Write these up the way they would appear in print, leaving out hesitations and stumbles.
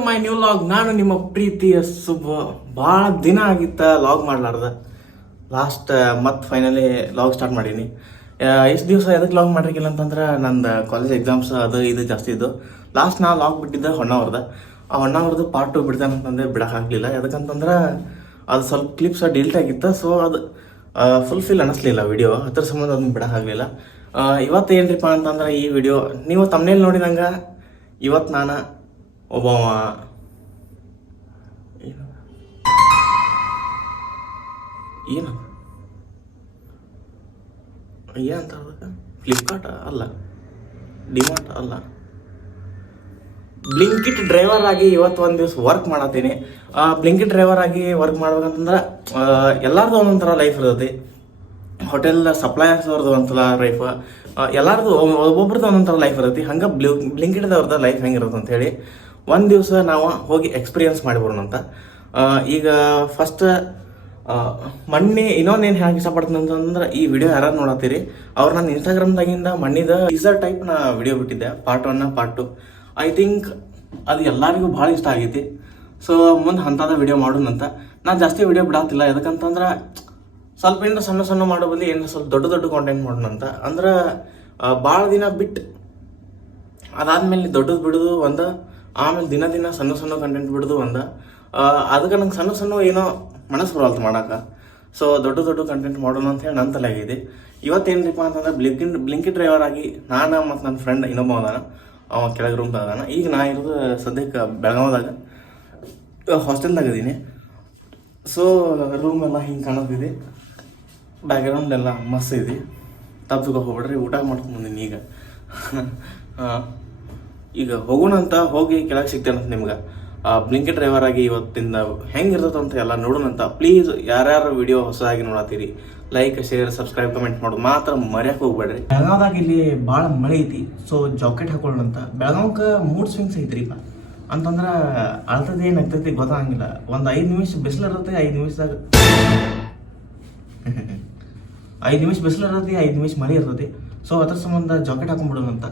To my new log. ನಾನು ನಿಮ್ಮ ಪ್ರೀತಿಯ ಶುಭ. ಭಾಳ ದಿನ ಆಗಿತ್ತ ಲಾಗ್ ಮಾಡ್ಲಾರ್ದ. ಲಾಸ್ಟ್ ಮತ್ತೆ ಫೈನಲಿ ಲಾಗ್ ಸ್ಟಾರ್ಟ್ ಮಾಡೀನಿ. ಎಷ್ಟು ದಿವಸ ಎದಕ್ಕೆ ಲಾಗ್ ಮಾಡಿರ್ಕಿಲ್ಲ ಅಂತಂದ್ರೆ ನಂದು ಕಾಲೇಜ್ ಎಕ್ಸಾಮ್ಸ್ ಅದು ಇದು ಜಾಸ್ತಿ ಇದ್ದು. ಲಾಸ್ಟ್ ನಾ ಲಾಗ್ ಬಿಟ್ಟಿದ್ದೆ ಹೊನ್ನಾವ್ರದ್ದು. ಆ ಹೊನ್ನಾವ್ರದ್ದು ಪಾರ್ಟ್ 2 ಬಿಡ್ತಾನೆ ಅಂತಂದ್ರೆ ಬಿಡೋಕ್ಕಾಗಲಿಲ್ಲ. ಯಾಕಂತಂದ್ರೆ ಅದು ಸ್ವಲ್ಪ ಕ್ಲಿಪ್ಸ್ ಡಿಲೀಟ್ ಆಗಿತ್ತು. ಸೊ ಅದು ಫುಲ್ಫಿಲ್ ಅನ್ನಿಸ್ಲಿಲ್ಲ ವಿಡಿಯೋ. ಅದ್ರ ಸಂಬಂಧ ಅದನ್ನ ಬಿಡೋಕ್ಕಾಗಲಿಲ್ಲ. ಇವತ್ತು ಏನ್ರಿಪ್ಪ ಅಂತಂದ್ರೆ ಈ ವಿಡಿಯೋ ನೀವು ತಮ್ಮನೇಲಿ ನೋಡಿದಂಗೆ ಇವತ್ತು ನಾನು ಒಬ್ಬವ ಏನು ಏನಂತ ಫ್ಲಿಪ್ಕಾರ್ಟ್ ಅಲ್ಲ, ಡಿಮಾರ್ಟ್ ಅಲ್ಲ, ಬ್ಲಿಂಕಿಟ್ ಡ್ರೈವರ್ ಆಗಿ ಇವತ್ತು ಒಂದು ದಿವಸ ವರ್ಕ್ ಮಾಡತ್ತೀನಿ. ಬ್ಲಿಂಕಿಟ್ ಡ್ರೈವರ್ ಆಗಿ ವರ್ಕ್ ಮಾಡ್ಬೇಕಂತಂದ್ರೆ ಎಲ್ಲರದು ಒಂದೊಂಥರ ಲೈಫ್ ಇರ್ತೈತಿ. ಹೋಟೆಲ್ ಸಪ್ಲೈಯರ್ಸ್ ಅವ್ರದ್ದು ಒಂಥರ ಲೈಫ್, ಎಲ್ಲರದು ಒಬ್ಬೊಬ್ರದ್ದು ಒಂದೊಂಥರ ಲೈಫ್ ಇರ್ತೈತಿ. ಹಂಗೆ ಬ್ಲಿಂಕಿಟ್ದವ್ರದ್ದು ಲೈಫ್ ಹೆಂಗಿರುತ್ತೆ ಅಂತ ಹೇಳಿ ಒಂದು ದಿವಸ ನಾವು ಹೋಗಿ ಎಕ್ಸ್ಪೀರಿಯನ್ಸ್ ಮಾಡಿಬೋಣ ಅಂತ. ಈಗ ಫಸ್ಟ್ ಮಣ್ಣಿ ಇನ್ನೊಂದೇನು ಹೇಗೆ ಇಷ್ಟಪಡ್ತೀನಿ ಅಂತಂದ್ರೆ, ಈ ವಿಡಿಯೋ ಯಾರು ನೋಡತ್ತೀರಿ ಅವ್ರು ನಾನು ಇನ್ಸ್ಟಾಗ್ರಾಮ್ದಾಗಿಂದ ಮಣ್ಣಿದ ಟೀಸರ್ ಟೈಪ್ ನಾ ವಿಡಿಯೋ ಬಿಟ್ಟಿದ್ದೆ, ಪಾರ್ಟ್ 1 ಪಾರ್ಟ್ 2. ಐ ಥಿಂಕ್ ಅದು ಎಲ್ಲರಿಗೂ ಭಾಳ ಇಷ್ಟ ಆಗೈತಿ. ಸೊ ಮುಂದೆ ಅಂಥದ್ದು ವಿಡಿಯೋ ಮಾಡೋಣಂತ. ನಾನು ಜಾಸ್ತಿ ವಿಡಿಯೋ ಬಿಡಾತಿಲ್ಲ. ಯಾಕಂತಂದ್ರೆ ಸ್ವಲ್ಪ ಏನಾರ ಸಣ್ಣ ಸಣ್ಣ ಮಾಡೋ ಬದಲು ಏನಾರ ಸ್ವಲ್ಪ ದೊಡ್ಡ ದೊಡ್ಡ ಕಾಂಟೆಂಟ್ ಮಾಡೋಣಂತ. ಅಂದ್ರೆ ಭಾಳ ದಿನ ಬಿಟ್ಟು ಅದಾದ್ಮೇಲೆ ದೊಡ್ಡದು ಬಿಡೋದು ಒಂದು, ಆಮೇಲೆ ದಿನ ದಿನ ಸಣ್ಣ ಸಣ್ಣ ಕಂಟೆಂಟ್ ಬಿಡೋದು ಒಂದು. ಅದಕ್ಕೆ ನಂಗೆ ಸಣ್ಣ ಸಣ್ಣ ಏನೋ ಮನಸ್ಸು ಬರಲ್ತು ಮಾಡೋಕೆ. ಸೊ ದೊಡ್ಡ ದೊಡ್ಡ ಕಂಟೆಂಟ್ ಮಾಡೋಣ ಅಂತ ಹೇಳಿ ನನ್ನ ತಲೆಯಾಗಿದೆ. ಇವತ್ತೇನ್ರಿಪ್ಪ ಅಂತಂದ್ರೆ ಬ್ಲಿಂಕಿಟ್ ಡ್ರೈವರ್ ಆಗಿ ನಾನು ಮತ್ತು ನನ್ನ ಫ್ರೆಂಡ್ ಇನ್ನೊಬ್ಬ ಅದಾನ, ಅವ ಕೆಳಗೆ ರೂಮ್ ಅದಾನ. ಈಗ ನಾ ಇರೋದು ಸದ್ಯಕ್ಕೆ ಬೆಳಗಾವದಾಗ ಹಾಸ್ಟೆಲ್ದಾಗ ಇದೀನಿ. ಸೊ ರೂಮ್ ಎಲ್ಲ ಹಿಂಗೆ ಕಾಣತ್ತಿದೆ, ಬ್ಯಾಕ್ಗ್ರೌಂಡ್ ಎಲ್ಲ ಮಸ್ತ್ ಇದೆ. ತಪ್ಪಿಸ್ಕೊ ಹೋಗ್ಬಿಡ್ರಿ, ಊಟ ಮಾಡ್ಕೊಂಡು ಬಂದೀನಿ ಈಗ ಹೋಗೋಣ ಅಂತ. ಹೋಗಿ ಕೆಳಗೆ ಸಿಗ್ತೇನೆ ನಿಮ್ಗೆ. ಬ್ಲಿಂಕಿಟ್ ಡ್ರೈವರ್ ಆಗಿ ಇವತ್ತಿಂದ ಹೆಂಗಿರ್ತದೆ ಅಂತ ಎಲ್ಲ ನೋಡೋಣಂತ. ಪ್ಲೀಸ್ ಯಾರ್ಯಾರು ವಿಡಿಯೋ ಹೊಸದಾಗಿ ನೋಡತ್ತೀರಿ ಲೈಕ್, ಶೇರ್, ಸಬ್ಸ್ಕ್ರೈಬ್, ಕಮೆಂಟ್ ಮಾಡೋದು ಮಾತ್ರ ಮರ್ಯಾಕೆ ಹೋಗ್ಬೇಡ್ರಿ. ಬೆಳಗಾವ್ದಾಗ ಇಲ್ಲಿ ಭಾಳ ಮಳೆ ಐತಿ. ಸೊ ಜಾಕೆಟ್ ಹಾಕೊಳ್ಳೋಣ ಅಂತ. ಬೆಳಗಾವ್ಗೆ ಮೂಡ್ ಸ್ವಿಂಗ್ಸ್ ಐತ್ರಿಪ್ಪ ಅಂತಂದ್ರೆ ಅಳ್ತದೆ ಏನು ಆಗ್ತೈತಿ ಗೊತ್ತಾಗಂಗಿಲ್ಲ. ಒಂದು 5 ನಿಮಿಷ ಬಿಸಿಲಿರುತ್ತೆ, 5 ನಿಮಿಷದಾಗ 5 ನಿಮಿಷ ಬಿಸಿಲಿರ್ತೈತಿ, 5 ನಿಮಿಷ ಮಳೆ ಇರ್ತೈತಿ. ಸೊ ಅದ್ರ ಸಂಬಂಧ ಜಾಕೆಟ್ ಹಾಕೊಂಡ್ಬಿಡೋಣ ಅಂತ.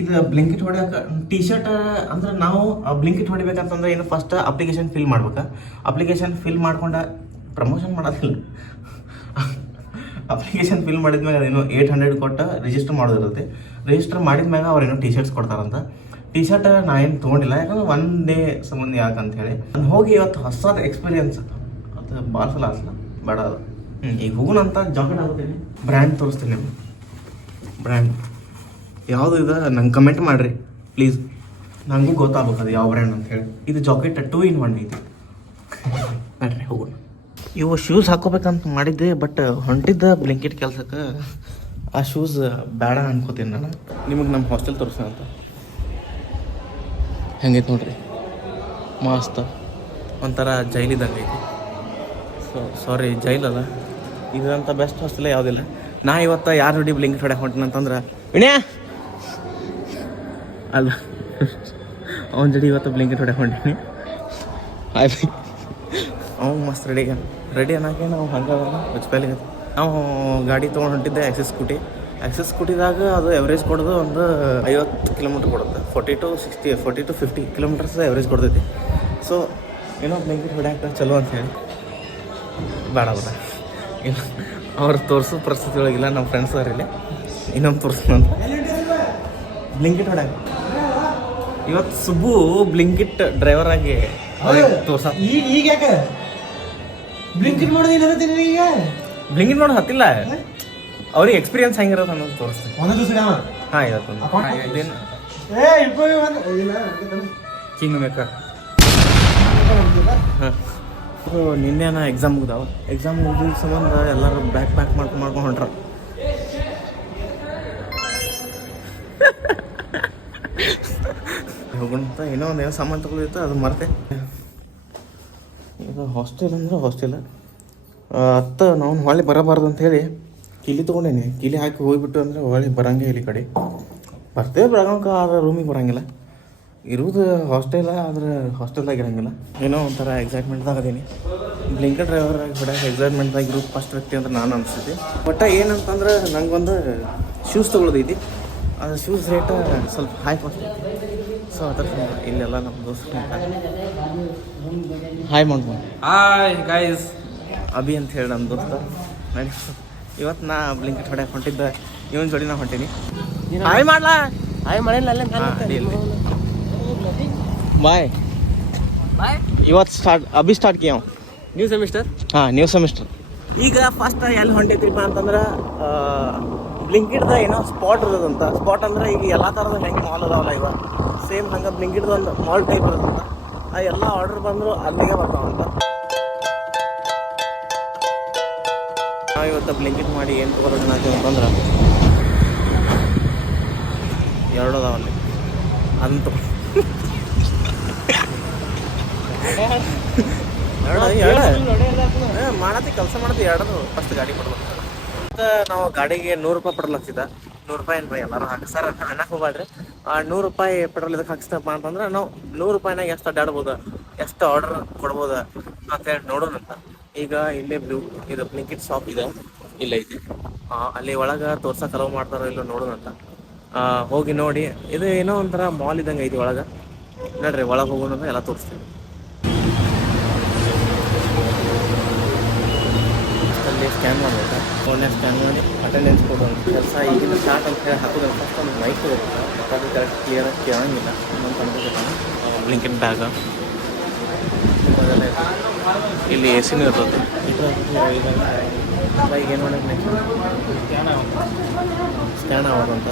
ಇದು ಬ್ಲಿಂಕಿಟ್ ಹೊಡ್ಯಾಕ ಟಿ ಶರ್ಟ್ ಅಂದ್ರೆ ನಾವು ಬ್ಲಿಂಕಿಟ್ ಹೊಡಿಬೇಕಂತಂದ್ರೆ ಏನು ಫಸ್ಟ್ ಅಪ್ಲಿಕೇಶನ್ ಫಿಲ್ ಮಾಡ್ಬೇಕು. ಅಪ್ಲಿಕೇಶನ್ ಫಿಲ್ ಮಾಡ್ಕೊಂಡು ಪ್ರಮೋಷನ್ ಮಾಡೋದಿಲ್ಲ. ಅಪ್ಲಿಕೇಶನ್ ಫಿಲ್ ಮಾಡಿದ್ಮ್ಯಾಗ ಅದೇನು 800 ಕೊಟ್ಟು ರಿಜಿಸ್ಟರ್ ಮಾಡೋದಿರುತ್ತೆ. ರಿಜಿಸ್ಟರ್ ಮಾಡಿದ್ಮ್ಯಾಗ ಅವ್ರೇನೋ ಟಿ ಶರ್ಟ್ಸ್ ಕೊಡ್ತಾರಂತ. ಟಿ ಶರ್ಟ್ ನಾ ಏನು ತೊಗೊಂಡಿಲ್ಲ, ಯಾಕಂದ್ರೆ 1 ಡೇ ಸಂಬಂಧ ಯಾಕಂತ ಹೇಳಿ ನಾನು ಹೋಗಿ ಇವತ್ತು ಹೊಸದ ಎಕ್ಸ್ಪೀರಿಯನ್ಸ್. ಅದು ಭಾಳ ಸಲ ಅಸಲ ಬೇಡ ಅದು. ಈಗ ಹೋಗೋಣ ಅಂತ ಜಾಕೆಟ್ ಹಾಕೋತೀನಿ. ಬ್ರ್ಯಾಂಡ್ ತೋರಿಸ್ತೀನಿ ನಿಮ್ಗೆ. ಬ್ರ್ಯಾಂಡ್ ಯಾವುದು ಇದೆ ನಂಗೆ ಕಮೆಂಟ್ ಮಾಡಿರಿ ಪ್ಲೀಸ್, ನನಗೂ ಗೊತ್ತಾಗ್ಬೇಕು ಅದು ಯಾವ ಬ್ರ್ಯಾಂಡ್ ಅಂತ ಹೇಳಿ. ಇದು ಜಾಕೆಟ್ 2 in 1 ಐತಿ. ನೋಡ್ರಿ ಹೋಗೋಣ. ಇವು ಶೂಸ್ ಹಾಕೋಬೇಕಂತ ಮಾಡಿದ್ದೆ, ಬಟ್ ಹೊಂಟಿದ್ದ ಬ್ಲಿಂಕಿಟ್ ಕೆಲ್ಸಕ್ಕೆ ಆ ಶೂಸ್ ಬೇಡ ಅನ್ಕೋತೀನಿ ನಾನು. ನಿಮಗೆ ನಮ್ಮ ಹಾಸ್ಟೆಲ್ ತೋರಿಸೋಣ ಅಂತ. ಹೆಂಗೈತೆ ನೋಡ್ರಿ, ಮಸ್ತ್ ಒಂಥರ ಜೈಲಿದ್ದಂಗೆ ಐತಿ. ಸೊ ಸಾರಿ ಜೈಲಲ್ಲ, ಇದಂತ ಬೆಸ್ಟ್ ಹಾಸ್ಟೆಲ್ ಯಾವುದಿಲ್ಲ. ನಾ ಇವತ್ತು ಯಾರು ನೋಡಿ ಬ್ಲಿಂಕಿಟ್ ಹೊಡ್ಯಾಕ ಹೊಂಟಿನಂತಂದ್ರೆ ವಿಣ್ಯಾ ಅಲ್ಲ, ಅವ್ನ ಜಡಿ ಇವತ್ತು ಬ್ಲಿಂಕಿಟ್ ಹೊಡ್ಯಾಕ ಹೊಂಟೀನಿ. ಆಯ್ತು, ಅವ್ನು ಮಸ್ತ್ ರೆಡಿ ಅನ್ನೋಕೆ ನಾವು ಹಂಗೆ ಉಚ್ಪೇಲಿಗೆ ನಾವು ಗಾಡಿ ತೊಗೊಂಡು ಹೊಂಟಿದ್ದೆ. ಆ್ಯಕ್ಸಸ್ ಸ್ಕೂಟಿದಾಗ ಅದು ಎವ್ರೇಜ್ ಕೊಡೋದು ಒಂದು 50 ಕಿಲೋಮೀಟ್ರ್ ಕೊಡುತ್ತೆ. 40 to 50 ಕಿಲೋಮೀಟರ್ಸ್ ಎವ್ರೇಜ್ ಕೊಡ್ತೈತಿ. ಸೊ ಏನೋ ಬ್ಲಿಂಕಿಟ್ ಹೊಡ್ಯಾಕ ಚಲೋ ಅಂತ ಹೇಳಿ ಬೇಡ ಇಲ್ಲ, ಅವ್ರು ತೋರಿಸೋ ಪರಿಸ್ಥಿತಿ ಒಳಗಿಲ್ಲ. ನಮ್ಮ ಫ್ರೆಂಡ್ಸ್ ಅವ್ರಿಲ್ಲ, ಇನ್ನೊಂದು ತೋರಿಸ್ತಾನಂತ ಬ್ಲಿಂಕಿಟ್ ಹೊಡ್ಯಾಕ. ಇವತ್ತು ಸುಬ್ಬು ಬ್ಲಿಂಕಿಟ್ ಡ್ರೈವರ್ ಆಗಿ ತೋರ್ಸ. ಈಗ ಯಾಕೆ ಬ್ಲಿಂಕಿಟ್ ಮಾಡೋದು ಈಗ ಬ್ಲಿಂಕಿಟ್ ಮಾಡೋದು ಹತ್ತಿಲ್ಲ, ಅವ್ರಿಗೆ ಎಕ್ಸ್ಪೀರಿಯನ್ಸ್ ಹೆಂಗಿರೋದು ಅನ್ನೋದು ತೋರಿಸ್ತೀನಿ. ಹಾಂ ಇವತ್ತೊಂದು ಇದೇನು ಕಿಂಗ್ ಮೇಕರ್. ಹಾಂ, ನಿನ್ನೆನ ಎಕ್ಸಾಮ್ ಮುಗ್ದಾವ. ಎಕ್ಸಾಮ್ ಮುಗಿದ ಸಂಬಂಧ ಎಲ್ಲರೂ ಬ್ಯಾಕ್ ಮಾಡ್ಕೊಂಡು ಹೊಂಟ್ರ. ಹೋಗೋಣಂತ. ಏನೋ ಒಂದು ಸಾಮಾನು ತಗೊಳಿತ್ತು, ಅದು ಮರ್ತೆ. ಈಗ ಹಾಸ್ಟೆಲ್ ಅಂದ್ರೆ ಹಾಸ್ಟೆಲ್ ನಾವು ಹೊಳ್ಳಿ ಬರಬಾರ್ದು ಅಂತ ಹೇಳಿ ಕಿಲಿ ತೊಗೊಂಡೇನಿ. ಕಿಲಿ ಹಾಕಿ ಹೋಗ್ಬಿಟ್ಟು ಅಂದರೆ ಹೊಳ್ಳಿ ಬರಂಗೆ ಇಲ್ಲಿ ಕಡೆ ಬರ್ತೇವೆ ಬೆಳಗಾವ್ಗೆ. ಆದ್ರೆ ರೂಮಿಗೆ ಬರೋಂಗಿಲ್ಲ. ಇರೋದು ಹಾಸ್ಟೆಲ, ಆದರೆ ಹಾಸ್ಟೆಲ್ದಾಗ ಇರೋಂಗಿಲ್ಲ. ಏನೋ ಒಂಥರ ಎಕ್ಸೈಟ್ಮೆಂಟ್ದಾಗ ಅದೀನಿ. ಬ್ಲಿಂಕಿಟ್ ಡ್ರೈವರ್ ಆಗಿ ಬಿಡೋಕೆ ಎಕ್ಸೈಟ್ಮೆಂಟ್ದಾಗ ಇರೋದು ಫಸ್ಟ್ ವ್ಯಕ್ತಿ ಅಂತ ನಾನು ಅನಿಸ್ತೈತಿ. ಬಟ್ ಏನಂತಂದ್ರೆ ನಂಗೊಂದು ಶೂಸ್ ತೊಗೊಳೋದೈತಿ. ಅದು ಶೂಸ್ ರೇಟ್ ಸ್ವಲ್ಪ ಹೈ ಕಾಸ್ಟ್ ಸೊ ಅದ್ರ ಇಲ್ಲೆಲ್ಲ ನಮ್ಮ ದೋಸ್ತರು ಹಾಯ್ ಮಾಡ್ಬೋದು. ಹಾಯ್ ಗೈಸ್, ಅಭಿ ಅಂತ ಹೇಳಿ ನಮ್ಮ ದೋಸ್ತ ನಡಿ. ಇವತ್ತು ನಾ ಬ್ಲಿಂಕಿಟ್ ಹೊಡ್ಯಾಕೆ ಹೊಂಟಿದ್ದೆ, ಇವನ್ ಜೋಡಿ ನಾ ಹೊಂಟೀನಿ. ಹಾಯ್ ಮಾಡ್ಲಾ ಹಾಯ್ ಮಳೆಲ್ಲ ಬಾಯ್. ಇವತ್ತು ಅಭಿ ಸ್ಟಾರ್ಟ್ ಕಿಯವ್ ನ್ಯೂ ಸೆಮಿಸ್ಟರ್. ಹಾಂ, ನ್ಯೂ ಸೆಮಿಸ್ಟರ್. ಈಗ ಫಸ್ಟ್ ಎಲ್ಲಿ ಹೊಂಟೈತ್ರಿಪ್ಪ ಅಂತಂದ್ರೆ ಬ್ಲಿಂಕಿಟ್ದ ಏನೋ ಸ್ಪಾಟ್ ಇರೋದಂತ. ಸ್ಪಾಟ್ ಅಂದ್ರೆ ಈಗ ಎಲ್ಲ ಥರದ ಹೆಂಗೆ ಮಾಲ್ ಅದಾವಲ್ಲ ಇವಾಗ ಸೇಮ್ ಹಂಗೆ ಬ್ಲಿಂಕಿಟ್ದ ಒಂದು ಮಾಲ್ ಟೈಪ್ ಇರೋದಂತ. ಆ ಎಲ್ಲ ಆರ್ಡರ್ ಬಂದರೂ ಅಲ್ಲಿಗೆ ಬರ್ತಾವಂತ. ನಾವು ಇವತ್ತು ಬ್ಲಿಂಕಿಟ್ ಮಾಡಿ ಏನು ತೊಗೊಳೋಣ ಅಂತಂದ್ರೆ 2 ಅದಾವಲ್ಲಿ, ಅದನ್ನ ತಗೋ. ಮಾಡತ್ತಿ ಕೆಲಸ ಮಾಡತ್ತಿ 2 ಫಸ್ಟ್ ಗಾಡಿ ಕೊಡ್ಬೇಕು. ಮತ್ತು ನಾವು ಗಾಡಿಗೆ 100 ರೂಪಾಯಿ ಪೆಟ್ರೋಲ್ ಹಾಕ್ಸಿದ್ದ. 100 ರೂಪಾಯಿ ಏನು ಎಲ್ಲರೂ ಹಾಕ್ಸಾರ ಅನ್ನಕ್ಕೆ ಹೋಗ್ಬೇಡ್ರಿ. 100 ರೂಪಾಯಿ ಪೆಟ್ರೋಲ್ ಇದಕ್ಕೆ ಹಾಕ್ಸ್ತಪ್ಪ ಅಂತಂದ್ರೆ ನಾವು 100 ರೂಪಾಯಿನಾಗ ಎಷ್ಟು ಅಡ್ಡಾಡ್ಬೋದು, ಎಷ್ಟು ಆರ್ಡರ್ ಕೊಡ್ಬೋದು ಅಂತೇಳಿ ನೋಡೋಣಂತ. ಈಗ ಇಲ್ಲೇ ಇದು ಬ್ಲಿಂಕಿಟ್ ಶಾಪ್ ಇದೆ, ಇಲ್ಲೈತಿ. ಅಲ್ಲಿ ಒಳಗೆ ತೋರ್ಸಕ್ಕೆ ಅಲೋ ಮಾಡ್ತಾರೋ ಇಲ್ಲೋ ನೋಡೋಣಂತ. ಹೋಗಿ ನೋಡಿ. ಇದು ಏನೋ ಒಂಥರ ಮಾಲ್ ಇದ್ದಂಗೆ ಐತಿ ಒಳಗೆ. ನೋಡ್ರಿ, ಒಳಗೆ ಹೋಗೋಣ ಎಲ್ಲ ತೋರಿಸ್ತೀವಿ. ಅಲ್ಲಿ ಸ್ಕ್ಯಾನ್ ಮಾಡಬೇಕು, ಫೋನ್ಯಾಗ ಸ್ಕ್ಯಾನ್ ಮಾಡಿ ಅಟೆಂಡೆನ್ಸ್ ಕೊಡೋಣ. ಕೆಲಸ ಈಗಿನ ಸ್ಟಾರ್ಟ್ ಅಂತ ಹೇಳಿ ಹಾಕೋದು. ಫಸ್ಟ್ ಒಂದು ಮೈಕ್ ಹೋಗುತ್ತೆ, ಅದು ಕರೆಕ್ಟ್ ಕ್ಲಿಯರಾಗಿ ಕೇಳಂಗಿಲ್ಲ ಇನ್ನೊಂದು ಅನ್ಕೋಬೇಕು. ಬ್ಲಿಂಕಿಟ್ ಬ್ಯಾಗ್ ಅದೆಲ್ಲ ಇಲ್ಲಿ ಎ ಸಿನೂ ಇರ್ತದೆ. ಈಗ ಏನು ಮಾಡೋದು ನೆಕ್ಸ್ಟ್ ಸ್ಕ್ಯಾನ್ ಆಗೋದಂತ.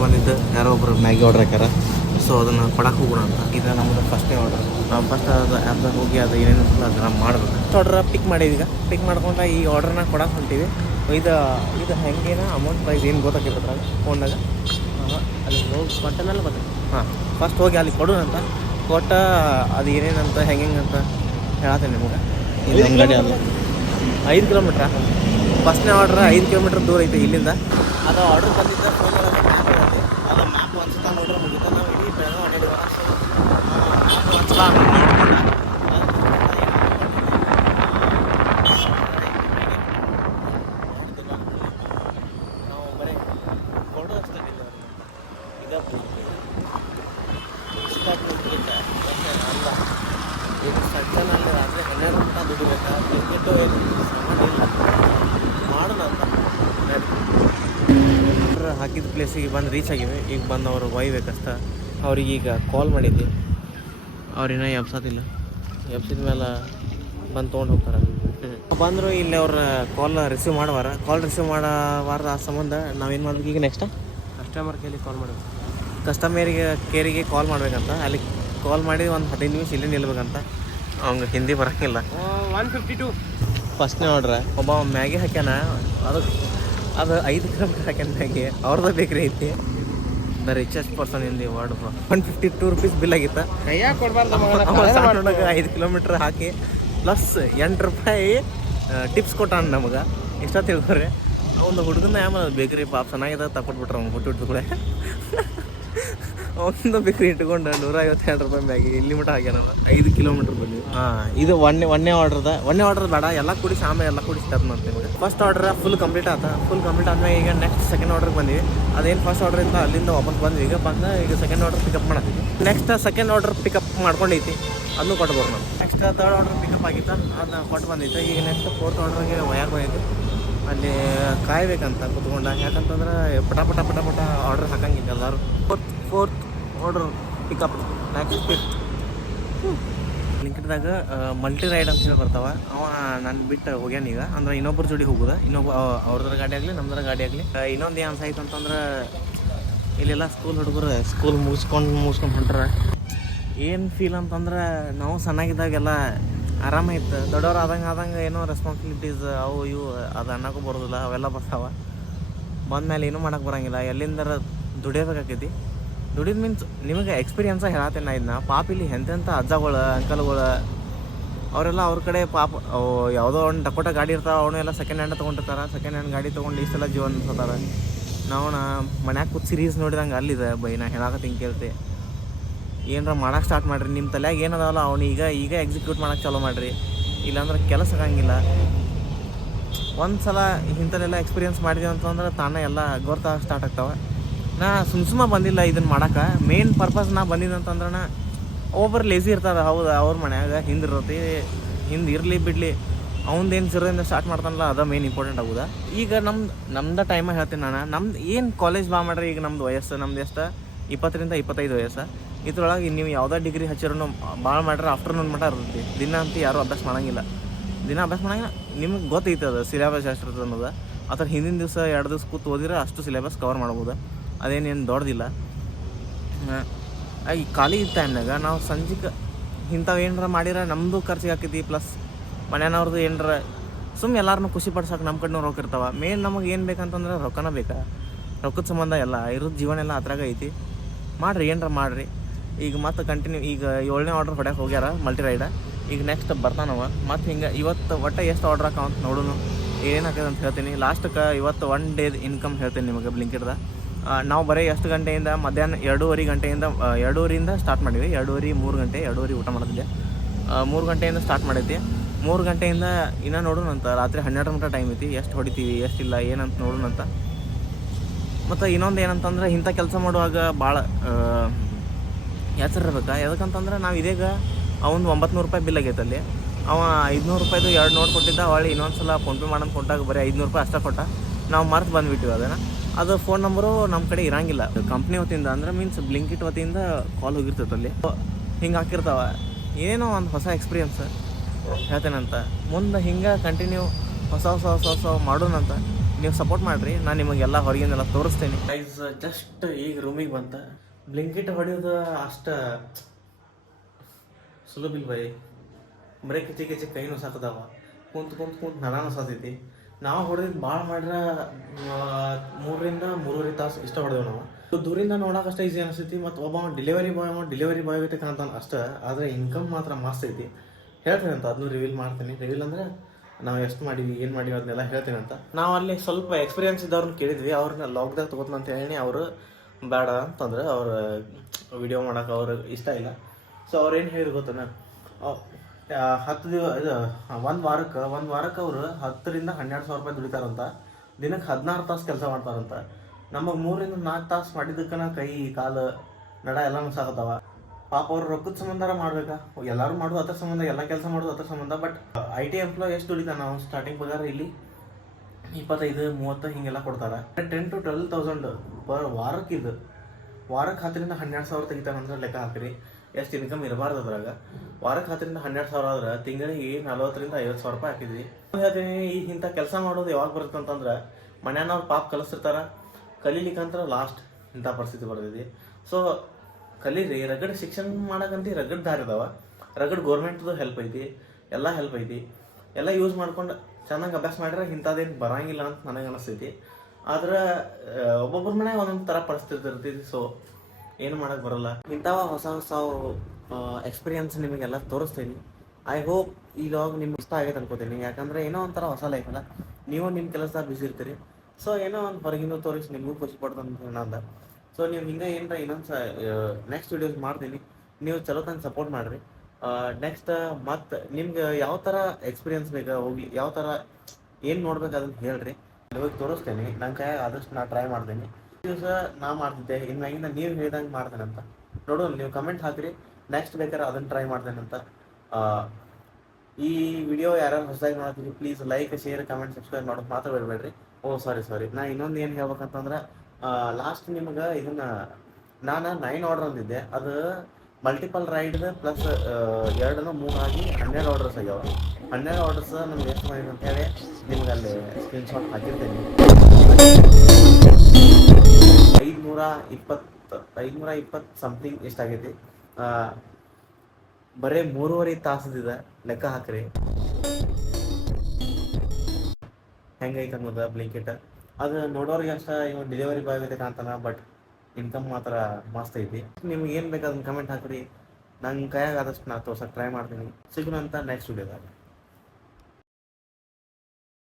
ಬಂದಿದ್ದು ಯಾರೋ ಒಬ್ರು ಮ್ಯಾಗಿ ಆರ್ಡ್ರ್ ಹಾಕ್ಯಾರ, ಸೊ ಅದನ್ನು ಕೊಡಕ್ಕೆ ಹೋಗೋಣ ಅಂತ. ಇದು ನಮ್ಮದು ಫಸ್ಟ್ನೇ ಆರ್ಡ್ರ್. ನಾವು ಫಸ್ಟ್ ಅದು ಆ್ಯಪ್ದಾಗ ಹೋಗಿ ಅದು ಏನೇನು ಅದು ನಾವು ಮಾಡಬೇಕು. ಆರ್ಡ್ರ್ ಪಿಕ್ ಮಾಡೀವಿ. ಈಗ ಪಿಕ್ ಮಾಡ್ಕೊಂಡು ಈ ಆರ್ಡ್ರನ್ನ ಕೊಡಕ್ಕೆ ಹೊಂಟೀವಿ. ಇದು ಹೆಂಗೇನ ಅಮೌಂಟ್ ಪ್ರೈಸ್ ಏನು ಗೊತ್ತಾಗಿರ್ತದೆ ಫೋನ್ನಾಗ. ಅಲ್ಲಿ ಹೋಗಿ ಕೊಟ್ಟ ಮೇಲೆ ಗೊತ್ತಾಗ. ಹಾಂ, ಫಸ್ಟ್ ಹೋಗಿ ಅಲ್ಲಿ ಕೊಡೋಣಂತ. ಕೊಟ್ಟ ಅದು ಏನೇನಂತ ಹೆಂಗೆ ಅಂತ ಹೇಳತ್ತೇನೆ ನಿಮ್ಗೆ. ಇದು ನಮ್ಮ ಗಾಡಿ ಅಲ್ಲ, 5 ಕಿಲೋಮೀಟ್ರ. ಫಸ್ಟ್ನೇ ಆರ್ಡ್ರ್ 5 ಕಿಲೋಮೀಟ್ರ್ ದೂರ ಐತೆ ಇಲ್ಲಿಂದ. ಅದು ಆರ್ಡ್ರ್ ಬಂದಿದ್ದ ಫೋನ್ ಒಳಗೆ ಮ್ಯಾಪ್ ಇರುತ್ತೆ. ಅದು ಮ್ಯಾಪ್ ಹಚ್ತಾ ನೋಡ್ರೆ ಮುಗಿತಾ ನಾವು ಇಡೀ ಬೆಳಗ್ಗೆ ಹೊಡೆಯುವ. ಸೊ ಹಚ್ಚಲ ನೋಡ್ಕೊಂಡ ನಾವು ಬರೀ ಕೊಡೋದಷ್ಟೇ ಇಲ್ಲ. ಈಗ ಇಷ್ಟ ಅಲ್ಲ, ಇದು ಸಜ್ಜನಲ್ಲಿ ರಾತ್ರಿ 12 ಗಂಟೆ ದುಡಿಬೇಕಾ ಕ್ರಿಕೆಟು ಇಲ್ಲ ಮಾಡೋಣ ಅಂತ ಹಾಕಿದ ಪ್ಲೇಸಿಗೆ ಬಂದು ರೀಚ್ ಆಗಿವೆ. ಈಗ ಬಂದು ಅವರು ಒಯ್ಬೇಕಷ್ಟ. ಅವ್ರಿಗೆ ಈಗ ಕಾಲ್ ಮಾಡಿದ್ದೆ, ಅವ್ರಿನ್ನ ಎಬ್ಸೋದಿಲ್ಲ. ಎಬ್ಸಿದ ಮೇಲೆ ಬಂದು ತೊಗೊಂಡು ಹೋಗ್ತಾರೆ. ಬಂದರು ಇಲ್ಲಿ ಅವ್ರ ಕಾಲ್ ರಿಸೀವ್ ಮಾಡುವಾರ. ಕಾಲ್ ರಿಸೀವ್ ಮಾಡೋವಾರದ ಆ ಸಂಬಂಧ ನಾವೇನು ಮಾಡ್ಬೇಕು ಈಗ ನೆಕ್ಸ್ಟ್ ಕಸ್ಟಮರ್ ಕೇಳಿ ಕಾಲ್ ಮಾಡಬೇಕು. ಕಸ್ಟಮರಿಗೆ ಕೇರಿಗೆ ಕಾಲ್ ಮಾಡ್ಬೇಕಂತ. ಅಲ್ಲಿ ಕಾಲ್ ಮಾಡಿ ಒಂದು 15 ನಿಮಿಷ ಇಲ್ಲೇ ನಿಲ್ಬೇಕಂತ. ಅವ್ಗೆ ಹಿಂದಿ ಬರೋಂಗಿಲ್ಲ. 152 ಫಸ್ಟ್ನೇ ಆರ್ಡ್ರ ಒಬ್ಬ ಮ್ಯಾಗಿ ಹಾಕ್ಯಾನ. ಅದು 5 ಕಿಲೋಮೀಟ್ರ್ ಹಾಕ್ಯಾನ ಮ್ಯಾಗಿ. ಅವ್ರದ್ದು ಬೇಕ್ರಿ ಐತಿ. The richest person in the world. 152 rupees bill ಆಗಿತ್ತ. ಕೈಯಾಗ ಕೊಡ್ಬಾರ್ದು 5 ಕಿಲೋಮೀಟ್ರ್ ಹಾಕಿ ಪ್ಲಸ್ 8 ರೂಪಾಯಿ ಟಿಪ್ಸ್ ಕೊಟ್ಟಾನ ನಮಗೆ. ಇಷ್ಟ ತಿಳ್ಕೊರಿ. ಒಂದು ಹುಡುಗನ ಆಮೇಲೆ ಬೇಕ್ರಿ ಪಾಪ ಚೆನ್ನಾಗಿದೆ ತಗೊಟ್ಬಿಟ್ರೆ ಅವ್ನು ಹುಟ್ಟು ಕೂಡ ಒಂದು ಬೇಕ್ರಿ ಇಟ್ಕೊಂಡು 152 ರೂಪಾಯಿ ಮ್ಯಾಗಿ ಇಲ್ಲಿ ಮಟ್ಟ ಹಾಕ್ಯಾನ. 5 ಕಿಲೋಮೀಟ್ರ್ ಬಂದ್ವಿ. ಹಾಂ, ಇದು ಒಂದೇ ಆರ್ಡ್ರ್ ಬೇಡ, ಎಲ್ಲ ಕೂಡಿಸಿ ಆಮೇಲೆ ಎಲ್ಲ ಕೂಡಿಸಿ ತರ್ತೀನಿ ಅಂತ ನಿಮಗೆ. ಫಸ್ಟ್ ಆರ್ಡ್ರ್ ಫುಲ್ ಕಂಪ್ಲೀಟ್ ಆತ. ಫುಲ್ ಕಂಪ್ಲೀಟ್ ಆದ್ಮೇಲೆ ಈಗ ನೆಕ್ಸ್ಟ್ ಸೆಕೆಂಡ್ ಆರ್ಡ್ರಿಗೆ ಬಂದ್ವಿ. ಅದೇನು ಫಸ್ಟ್ ಆರ್ಡ್ರ್ ಇತ್ತು ಅಲ್ಲಿಂದ ವಾಪಸ್ ಬಂದ್ವಿ. ಈಗ ಸೆಕೆಂಡ್ ಆರ್ಡ್ರ್ ಪಿಕಪ್ ಮಾಡತ್ತೀವಿ. ನೆಕ್ಸ್ಟ್ ಸೆಕೆಂಡ್ ಆರ್ಡ್ರ್ ಪಿಕಪ್ ಮಾಡ್ಕೊಂಡೈತಿ, ಅದನ್ನು ಕೊಟ್ಬೋದು ನಾವು. ನೆಕ್ಸ್ಟ್ ಥರ್ಡ್ ಆರ್ಡ್ರ್ ಪಿಕಪ್ ಆಗಿತ್ತು, ಅದು ಕೊಟ್ಟು ಬಂದಿತ್ತು. ಈಗ ನೆಕ್ಸ್ಟ್ 4th ಆರ್ಡ್ರಿಗೆ ಒಯ್ಯಾಕೆ ಬಂದಿತ್ತು. ಅಲ್ಲಿ ಕಾಯ್ಬೇಕಂತ ಕುತ್ಕೊಂಡ. ಯಾಕಂತಂದ್ರೆ ಪಟ ಆರ್ಡ್ರ್ ಹಾಕಂಗಿಲ್ಲ ಎಲ್ಲರೂ. 4th order pickup. Next 5th ಬ್ಲಿಂಕಿಟ್ದಾಗ ಮಲ್ಟಿ ರೈಡ್ ಅಂತ ಹೇಳಿ ಬರ್ತಾವ. ಅವ ನಾನು ಬಿಟ್ಟು ಹೋಗ್ಯಾನ ಈಗ. ಅಂದ್ರೆ ಇನ್ನೊಬ್ಬರ ಜೋಡಿ ಹೋಗುದ. ಅವ್ರದ್ರ ಗಾಡಿ ಆಗಲಿ ನಮ್ದ್ರ ಗಾಡಿ ಆಗಲಿ. ಇನ್ನೊಂದು ಏನು ಅನ್ಸಾಯ್ತು ಅಂತಂದ್ರೆ ಇಲ್ಲೆಲ್ಲ ಹುಡುಗರು ಸ್ಕೂಲ್ ಮುಗಿಸ್ಕೊಂಡು ಹೊಂಟ್ರ. ಏನು ಫೀಲ್ ಅಂತಂದ್ರೆ ನಾವು ಸಣ್ಣಾಗಿದ್ದಾಗೆಲ್ಲ ಆರಾಮಾಯ್ತು. ದೊಡ್ಡವ್ರು ಆದಂಗೆ ಏನೋ ರೆಸ್ಪಾನ್ಸಿಬಿಲಿಟೀಸ್ ಅವು ಇವು ಅದು ಅನ್ನೋಕ್ಕೂ ಬರೋದಿಲ್ಲ. ಅವೆಲ್ಲ ಬರ್ತಾವ. ಬಂದಮೇಲೆ ಏನೂ ಮಾಡೋಕ್ಕೆ ಬರೋಂಗಿಲ್ಲ. ಎಲ್ಲಿಂದರ ದುಡಿಯೋಬೇಕಾಕೈತಿ. ದುಡಿದ ಮೀನ್ಸ್ ನಿಮಗೆ ಎಕ್ಸ್ಪೀರಿಯನ್ಸ ಹೇಳತ್ತೇನೆ ನಾ ಇದನ್ನ. ಪಾಪ ಇಲ್ಲಿ ಎಂತೆಂಥ ಅಜ್ಜಗಳು ಅಂಕಲ್ಗಳು ಅವರೆಲ್ಲ ಅವ್ರ ಕಡೆ ಪಾಪ ಯಾವುದೋ ಒಂದು ಟಕೋಟ ಗಾಡಿ ಇರ್ತಾವೆ. ಅವನು ಎಲ್ಲ ಸೆಕೆಂಡ್ ಹ್ಯಾಂಡ್ ತೊಗೊಂಡಿರ್ತಾರೆ. ಸೆಕೆಂಡ್ ಹ್ಯಾಂಡ್ ಗಾಡಿ ತೊಗೊಂಡು ಇಷ್ಟೆಲ್ಲ ಜೀವನ ಅನ್ಸೋತಾರೆ. ನಾವು ಮನ್ಯಾಗ ಕೂತ್ ಸೀರೀಸ್ ನೋಡಿದಂಗೆ ಅಲ್ಲಿದೆ ಬೈ. ನಾ ಹೇಳಾಕತ್ತೀನಿ ಕೇಳ್ತೆ. ಏನಾರ ಮಾಡೋಕೆ ಸ್ಟಾರ್ಟ್ ಮಾಡಿರಿ. ನಿಮ್ಮ ತಲೆಯಾಗ ಏನದಾವಲ್ಲ ಅವ್ನು ಈಗ ಎಕ್ಸಿಕ್ಯೂಟ್ ಮಾಡೋಕೆ ಚಾಲೋ ಮಾಡಿರಿ. ಇಲ್ಲಾಂದ್ರೆ ಕೆಲಸ ಆಗಂಗಿಲ್ಲ. ಒಂದು ಸಲ ಇಂಥಲ್ಲೆಲ್ಲ ಎಕ್ಸ್ಪೀರಿಯನ್ಸ್ ಮಾಡಿದೀವಿ ಅಂತಂದ್ರೆ ತಾನೇ ಎಲ್ಲ ಗೊತ್ತಾ ಸ್ಟಾರ್ಟ್ ಆಗ್ತಾವೆ. ನಾ ಸುಮ್ಮ ಬಂದಿಲ್ಲ ಇದನ್ನು ಮಾಡೋಕೆ. ಮೇನ್ ಪರ್ಪಸ್ ನಾ ಬಂದಿದ್ದಂತಂದ್ರೆ ಒಬ್ಬರು ಲೇಸಿ ಇರ್ತಾರೆ, ಹೌದು, ಅವ್ರ ಮನ್ಯಾಗ ಹಿಂದಿರ್ತೈತಿ, ಹಿಂದೆ ಇರಲಿ ಬಿಡಲಿ, ಅವ್ನದೇನು ಝೀರೋದಿಂದ ಸ್ಟಾರ್ಟ್ ಮಾಡ್ತಾನಲ್ಲ ಅದ ಮೇನ್ ಇಂಪಾರ್ಟೆಂಟ್ ಆಗುದ. ಈಗ ನಮ್ದು ಟೈಮ ಹೇಳ್ತೀನಿ ನಾನು. ನಮ್ದು ಏನು ಕಾಲೇಜ್ ಬಾ ಮಾಡ್ರಿ, ಈಗ ನಮ್ದು ವಯಸ್ಸು ನಮ್ದು ಎಷ್ಟು 20-25 ವಯಸ್ಸು. ಇದ್ರೊಳಗೆ ನೀವು ಯಾವುದೇ ಡಿಗ್ರಿ ಹಚ್ಚಿರೂ ಭಾಳ ಮಾಡ್ರೆ ಆಫ್ಟರ್ನೂನ್ ಮಟ್ಟ ಇರ್ತೈತಿ. ದಿನ ಅಂತ ಯಾರೂ ಅಭ್ಯಾಸ ಮಾಡೋಂಗಿಲ್ಲ. ನಿಮಗೆ ಗೊತ್ತೈತೆ ಅದು ಸಿಲೆಬಸ್ ಎಷ್ಟು ಅನ್ನೋದು. ಆ ಥರ ಹಿಂದಿನ ದಿವಸ 2 ದಿವಸ ಕೂತು ಓದಿದ್ರೆ ಅಷ್ಟು ಸಿಲೆಬಸ್ ಕವರ್ ಮಾಡ್ಬೋದು. ಅದೇನೇನು ದೊಡ್ಡದಿಲ್ಲ. ಈ ಖಾಲಿ ಟೈಮ್ನಾಗ ನಾವು ಸಂಜೆಗೆ ಇಂಥವು ಏನಾರ ಮಾಡಿದ್ರೆ ನಮ್ಮದು ಖರ್ಚಿಗೆ ಹಾಕೈತಿ, ಪ್ಲಸ್ ಮನೆಯವ್ರದ್ದು ಏನಾರ ಎಲ್ಲಾರನ್ನೂ ಖುಷಿ ಪಡ್ಸೋಕೆ ನಮ್ಮ ಕಡೆನೂ ರೊಕ್ಕ ಇರ್ತಾವೆ. ಮೇನ್ ನಮಗೆ ಏನು ಬೇಕಂತಂದ್ರೆ ರೊಕ್ಕನ ಬೇಕಾ, ರೊಕ್ಕದ ಸಂಬಂಧ ಎಲ್ಲ ಇರೋದು ಜೀವನ ಎಲ್ಲ ಅದ್ರಾಗ ಐತಿ. ಮಾಡಿರಿ, ಏನಾರ ಮಾಡಿರಿ. ಈಗ ಮತ್ತೆ ಕಂಟಿನ್ಯೂ ಈಗ 7ನೇ ಆರ್ಡ್ರ್ ಹೊಡ್ಯಾಕೆ ಹೋಗ್ಯಾರ ಮಲ್ಟಿ ರೈಡ. ಈಗ ನೆಕ್ಸ್ಟ್ ಬರ್ತಾನವ ಮತ್ತು ಹಿಂಗೆ ಇವತ್ತು ಒಟ್ಟು ಎಷ್ಟು ಆರ್ಡ್ರ್ ಹಾಕವಂತ ನೋಡೋಣ ಏನು ಹಾಕಿದೆ ಅಂತ ಹೇಳ್ತೀನಿ. ಲಾಸ್ಟಕ್ಕೆ ಇವತ್ತು 1 ಡೇ ಇನ್ಕಮ್ ಹೇಳ್ತೀನಿ ನಿಮಗೆ ಬ್ಲಿಂಕಿಟ್ದ. ನಾವು ಬರೀ ಎಷ್ಟು ಗಂಟೆಯಿಂದ ಮಧ್ಯಾಹ್ನ 2:30 ಗಂಟೆಯಿಂದ 2:30ಯಿಂದ ಸ್ಟಾರ್ಟ್ ಮಾಡೀವಿ. 2:30 3 ಗಂಟೆ 2:30 ಊಟ ಮಾಡೋದಿಲ್ಲ. 3 ಗಂಟೆಯಿಂದ ಸ್ಟಾರ್ಟ್ ಮಾಡೈತಿ. 3 ಗಂಟೆಯಿಂದ ಇನ್ನೂ ನೋಡೋಣಂತ ರಾತ್ರಿ 12 ಮಟ್ಟ ಟೈಮ್ ಐತಿ. ಎಷ್ಟು ಹೊಡಿತೀವಿ ಎಷ್ಟಿಲ್ಲ ಏನಂತ ನೋಡೋಣಂತ. ಮತ್ತು ಇನ್ನೊಂದು ಏನಂತಂದ್ರೆ ಇಂಥ ಕೆಲಸ ಮಾಡುವಾಗ ಭಾಳ ಹೆಸರಿರ್ಬೇಕು. ಯಾಕಂತಂದ್ರೆ ನಾವು ಇದೀಗ ಅವ್ನು 900 ರೂಪಾಯಿ ಬಿಲ್ ಆಗೈತೆ ಅಲ್ಲಿ. ಅವ 500 ರೂಪಾಯಿದು 2 ನೋಟ್ ಕೊಟ್ಟಿದ್ದ. ಹೊಳ್ಳಿ ಇನ್ನೊಂದು ಸಲ ಫೋನ್ಪೇ ಮಾಡೋದು ಕೊಟ್ಟಾಗ ಬರೀ 500 ರೂಪಾಯಿ ಅಷ್ಟೇ ಕೊಟ್ಟ. ನಾವು ಮರ್ತು ಬಂದುಬಿಟ್ಟಿವಿ ಅದನ್ನು. ಅದು ಫೋನ್ ನಂಬರು ನಮ್ಮ ಕಡೆ ಇರೋಂಗಿಲ್ಲ. ಕಂಪ್ನಿ ವತಿಯಿಂದ ಅಂದ್ರೆ ಮೀನ್ಸ್ ಬ್ಲಿಂಕಿಟ್ ವತಿಯಿಂದ ಕಾಲ್ ಹೋಗಿರ್ತೈತೆ ಅಲ್ಲಿ. ಹಿಂಗೆ ಹಾಕಿರ್ತಾವೆ. ಏನೋ ಒಂದು ಹೊಸ ಎಕ್ಸ್ಪೀರಿಯನ್ಸ್ ಹೇಳ್ತೇನಂತ. ಮುಂದೆ ಹಿಂಗೆ ಕಂಟಿನ್ಯೂ ಹೊಸ ಮಾಡೋಣಂತ. ನೀವು ಸಪೋರ್ಟ್ ಮಾಡಿರಿ. ನಾನು ನಿಮಗೆಲ್ಲ ಹೊರಗಿಂದೆಲ್ಲ ತೋರಿಸ್ತೇನೆ. ಗೈಸ್ ಜಸ್ಟ್ ಈಗ ರೂಮಿಗೆ ಬಂತ. ಬ್ಲಿಂಕಿಟ್ ಹೊಡೆಯೋದು ಅಷ್ಟು ಸುಲಭ ಇಲ್ಲ ಬೈ. ಬರೀ ಕಿಚಿ ಕೈನೂ ಸಾಕದಾವ. ಕುಂತು ನರಾನು ಸಾತೈತಿ. ನಾವು ಹೊಡೆದಿದ್ದು ಭಾಳ ಮಾಡ್ರೆ 3ರಿಂದ 3.5 ತಾಸು ಇಷ್ಟ ಹೊಡೆದೇವು ನಾವು. ದೂರಿಂದ ನೋಡೋಕೆ ಅಷ್ಟೇ ಈಸಿ ಅನಿಸ್ತೈತಿ. ಮತ್ತು ಒಬ್ಬ ಡೆಲಿವರಿ ಬಾಯ್ ಐತೆ ಕಾಣ್ತಾನೆ ಅಷ್ಟೇ. ಆದರೆ ಇನ್ಕಮ್ ಮಾತ್ರ ಮಸ್ತ್ ಐತಿ. ಹೇಳ್ತೇನೆ ಅಂತ, ಅದನ್ನು ರಿವೀಲ್ ಮಾಡ್ತೀನಿ. ರಿವೀಲ್ ಅಂದರೆ ನಾವು ಎಷ್ಟು ಮಾಡೀವಿ ಏನು ಮಾಡೀವಿ ಅದನ್ನೆಲ್ಲ ಹೇಳ್ತೀನಿ ಅಂತ. ನಾವು ಅಲ್ಲಿ ಸ್ವಲ್ಪ ಎಕ್ಸ್ಪೀರಿಯನ್ಸ್ ಇದ್ದವ್ರನ್ನ ಕೇಳಿದ್ವಿ. ಅವ್ರನ್ನ ಲಾಕ್ದಾಗ ತೊಗೋತೀನಿ ಅಂತ ಹೇಳಿ ಅವರು ಬೇಡ ಅಂತಂದ್ರೆ ಅವ್ರು ವಿಡಿಯೋ ಮಾಡೋಕೆ ಅವ್ರಿಗೆ ಇಷ್ಟ ಇಲ್ಲ. ಸೊ ಅವ್ರು ಏನು ಹೇಳಿದ್ರು ಗೊತ್ತಾನ, 10 ದಿವಸ ಇದು ಒಂದು ವಾರಕ್ಕೆ ಅವರು 10ರಿಂದ 12,000 ರೂಪಾಯಿ ದುಡಿತಾರಂತ. ದಿನಕ್ಕೆ 16 ತಾಸು ಕೆಲಸ ಮಾಡ್ತಾರಂತ. ನಮಗೆ 3ರಿಂದ 4 ತಾಸು ಮಾಡಿದ್ದಕ್ಕನ ಕೈ ಕಾಲು ನಡ ಎಲ್ಲನೂ ಸಾಕತ್ತಾವ. ಪಾಪ ಅವ್ರು ರೊಕ್ಕದ ಸಂಬಂಧ ಮಾಡ್ಬೇಕಾ? ಎಲ್ಲರೂ ಮಾಡೋದು ಅದ್ರ ಸಂಬಂಧ, ಎಲ್ಲ ಕೆಲಸ ಮಾಡೋದು ಅದ್ರ ಸಂಬಂಧ. ಬಟ್ IT ಎಂಪ್ಲಾಯ್ ಎಷ್ಟು ದುಡಿತಾನೆ? ನಾವು ಸ್ಟಾರ್ಟಿಂಗ್ ಪಗಾರ ಇಲ್ಲಿ 25-30 ಹಿಂಗೆಲ್ಲ ಕೊಡ್ತಾರೆ. 10,000 to 12,000 ಪರ್ ವಾರಕ್ಕೆ. ಇದು ವಾರಕ್ಕೆ 10ರಿಂದ 12,000 ತೆಗಿತಾನಂದ್ರೆ ಲೆಕ್ಕ ಹಾಕಿರಿ ಎಷ್ಟು ಇನ್ಕಮ್ ಇರಬಾರ್ದು ಅದ್ರಾಗ. ವಾರಕ್ಕೆ 10ರಿಂದ 12,000 ಆದ್ರೆ ತಿಂಗಳಿಗೆ 40ರಿಂದ 50,000 ರೂಪಾಯಿ ಹಾಕಿದ್ವಿ. ಹೇಳ್ತೀನಿ, ಈಗ ಇಂಥ ಕೆಲಸ ಮಾಡೋದು ಯಾವಾಗ ಬರುತ್ತೆ ಅಂತಂದ್ರೆ ಮನೆಯವ್ರು ಪಾಪ ಕಲಿಸ್ತಿರ್ತಾರೆ. ಕಲೀಲಿಕ್ಕಂದ್ರೆ ಲಾಸ್ಟ್ ಇಂಥ ಪರಿಸ್ಥಿತಿ ಬರ್ತೈತಿ. ಸೊ ಕಲೀರಿ, ರಗಡ್ ಶಿಕ್ಷಣ ಮಾಡೋಕ್ಕಂತ ರಗಡ್ ದಾರಿ ಇದಾವೆ. ರಗಡ್ ಗೌರ್ಮೆಂಟ್ದು ಹೆಲ್ಪ್ ಐತಿ, ಎಲ್ಲ ಹೆಲ್ಪ್ ಐತಿ. ಎಲ್ಲ ಯೂಸ್ ಮಾಡ್ಕೊಂಡು ಚೆನ್ನಾಗಿ ಅಭ್ಯಾಸ ಮಾಡಿದ್ರೆ ಇಂಥದ್ದೇನು ಬರೋಂಗಿಲ್ಲ ಅಂತ ನನಗೆ ಅನಿಸ್ತೈತಿ. ಆದ್ರೆ ಒಬ್ಬೊಬ್ಬರ ಮನೆಯಾಗ ಒಂದೊಂದು ಥರ ಪರಿಸ್ಥಿತಿ ಇರ್ತೈತಿ. ಸೊ ಏನು ಮಾಡೋಕ್ಕೆ ಬರೋಲ್ಲ. ಇಂಥವ ಹೊಸ ಎಕ್ಸ್ಪೀರಿಯನ್ಸ್ ನಿಮಗೆಲ್ಲ ತೋರಿಸ್ತೀನಿ. ಐ ಹೋಪ್ ಈ ಲಾಗ್ ನಿಮ್ಗೆ ಇಷ್ಟ ಆಗೈತೆ ಅನ್ಕೋತೀನಿ. ಯಾಕಂದರೆ ಏನೋ ಒಂಥರ ಹೊಸ ಲೈಫ್ ಅಲ್ಲ. ನೀವು ನಿಮ್ಮ ಕೆಲಸ ಬಿಸಿ ಇರ್ತೀರಿ. ಸೊ ಏನೋ ಒಂದು ಹೊರಗಿನ ತೋರಿಸಿ ನಿಮಗೂ ಖುಷಿ ಪಡ್ತಂತ ನಂದ. ಸೊ ನೀವು ಹಿಂಗೆ ಏನಾರ ಇನ್ನೊಂದು ನೆಕ್ಸ್ಟ್ ವೀಡಿಯೋಸ್ ಮಾಡ್ತೀನಿ. ನೀವು ಚಲೋ ತಂಗೆ ಸಪೋರ್ಟ್ ಮಾಡಿರಿ. ನೆಕ್ಸ್ಟ್ ಮತ್ತು ನಿಮ್ಗೆ ಯಾವ ಥರ ಎಕ್ಸ್ಪೀರಿಯನ್ಸ್ ಬೇಕಾ ಹೋಗಿ, ಯಾವ ಥರ ಏನು ನೋಡ್ಬೇಕು ಅದನ್ನು ಹೇಳ್ರಿ. ಹೋಗಿ ತೋರಿಸ್ತೇನೆ. ನನ್ನ ಕೈಯಾಗ ಆದಷ್ಟು ನಾನು ಟ್ರೈ ಮಾಡ್ತೀನಿ. ದಿವಸ ನಾ ಮಾಡ್ತಿದ್ದೆ, ಇನ್ನಾಗಿಂದ ನೀವು ಹೇಳ್ದಂಗೆ ಮಾಡ್ತೇನೆ ಅಂತ ನೋಡೋಣ. ನೀವು ಕಮೆಂಟ್ ಹಾಕಿರಿ, ನೆಕ್ಸ್ಟ್ ಬೇಕಾದ್ರೆ ಅದನ್ನು ಟ್ರೈ ಮಾಡ್ತೇನೆ ಅಂತ. ಈ ವಿಡಿಯೋ ಯಾರ್ಯಾರು ಹೊಸದಾಗಿ ಮಾಡ್ತೀವಿ please like, share, comment, subscribe ಮಾಡೋದು ಮಾತ್ರ ಬಿಡಬೇಡ್ರಿ. ಸಾರಿ ನಾ ಇನ್ನೊಂದು ಏನು ಹೇಳ್ಬೇಕಂತಂದ್ರೆ ಲಾಸ್ಟ್ ನಿಮ್ಗೆ ಇದನ್ನ ನಾನು 9 ಆರ್ಡರ್ ಅಂದಿದ್ದೆ. ಅದು ಮಲ್ಟಿಪಲ್ ರೈಡ್ ಪ್ಲಸ್ 2-3 ಆಗಿ 12 ಆರ್ಡರ್ಸ್ ಆಗ್ಯಾವ. 12 ಆರ್ಡರ್ಸ್ ನಮ್ಗೆ ಎಷ್ಟು ಮಾಡಿದ್ರು ಅಂತ ಹೇಳಿ ನಿಮ್ಗೆ ಅಲ್ಲಿ ಸ್ಕ್ರೀನ್ಶಾಟ್ ಹಾಕಿರ್ತೀನಿ. 520 ಸಮಥಿಂಗ್ ಎಷ್ಟಾಗೈತಿ. ಬರೀ 3.5 ತಾಸದಿದೆ. ಲೆಕ್ಕ ಹಾಕ್ರಿ ಹೆಂಗೈತೆ ಅನ್ನೋದು ಬ್ಲಿಂಕಿಟ್. ಅದು ನೋಡೋರಿಗೆ ಅಷ್ಟ ಇವಾಗ ಡೆಲಿವರಿ ಬಾಯ್ ಐತೆ ಕಾಣ್ತಾನ. ಬಟ್ ಇನ್ಕಮ್ ಮಾತ್ರ ಮಸ್ತ್ ಐತಿ. ನಿಮ್ಗೆ ಏನು ಬೇಕು ಅದನ್ನ ಕಮೆಂಟ್ ಹಾಕ್ರಿ. ನನ್ನ ಕೈಯಾಗ ಆದಷ್ಟು ನಾ ತೋರ್ಸಕ್ಕೆ ಟ್ರೈ ಮಾಡ್ತೀನಿ. ಸಿಗೋಣ ಅಂತ ನೆಕ್ಸ್ಟ್ ವಿಡಿಯೋದಾಗ.